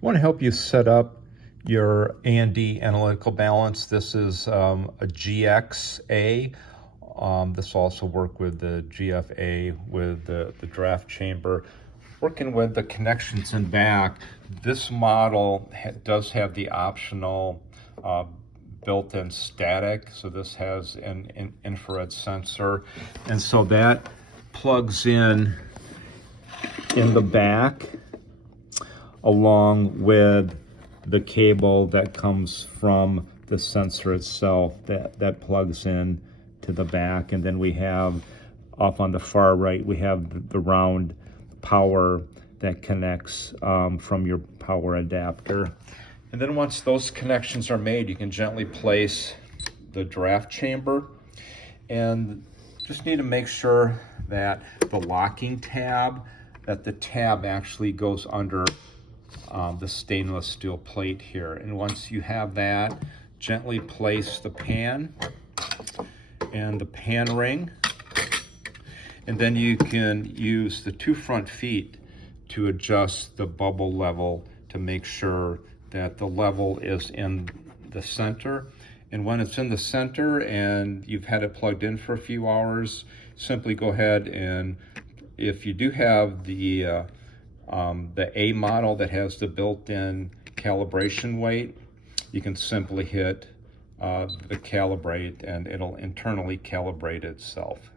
want to help you set up your A&D analytical balance. This is a GXA. This will also work with the GFA with the draft chamber. Working with the connections in back, this model does have the optional built-in static. So this has an infrared sensor. And so that plugs in the back along with the cable that comes from the sensor itself that plugs in to the back. And then we have off on the far right, we have the round power that connects from your power adapter. And then once those connections are made, you can gently place the draft chamber, and just need to make sure that the locking tab, that the tab actually goes under the stainless steel plate here. And once you have that, gently place the pan and the pan ring, and then you can use the two front feet to adjust the bubble level to make sure that the level is in the center. And when it's in the center and you've had it plugged in for a few hours, simply go ahead, and if you do have the A model that has the built-in calibration weight, you can simply hit the calibrate and it'll internally calibrate itself.